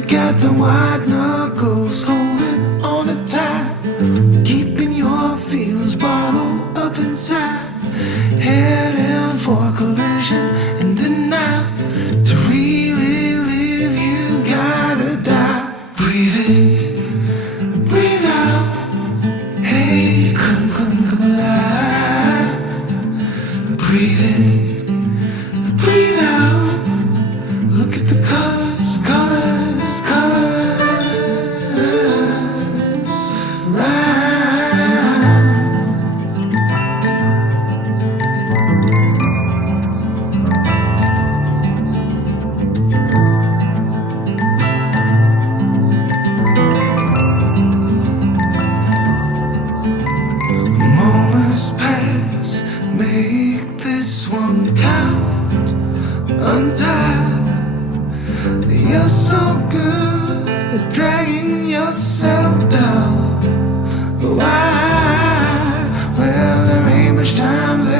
You got the white knuckles holding on it tight, keeping your feelings bottled up inside, heading for a collision in the night. To really live, you gotta die. Breathe in, breathe out. Hey, come alive. Breathe in, breathe out. Look at the colors, colors, colors around. Moments pass, make this one count. Untie. You're so good at dragging yourself down. Why? Well, there ain't much time left.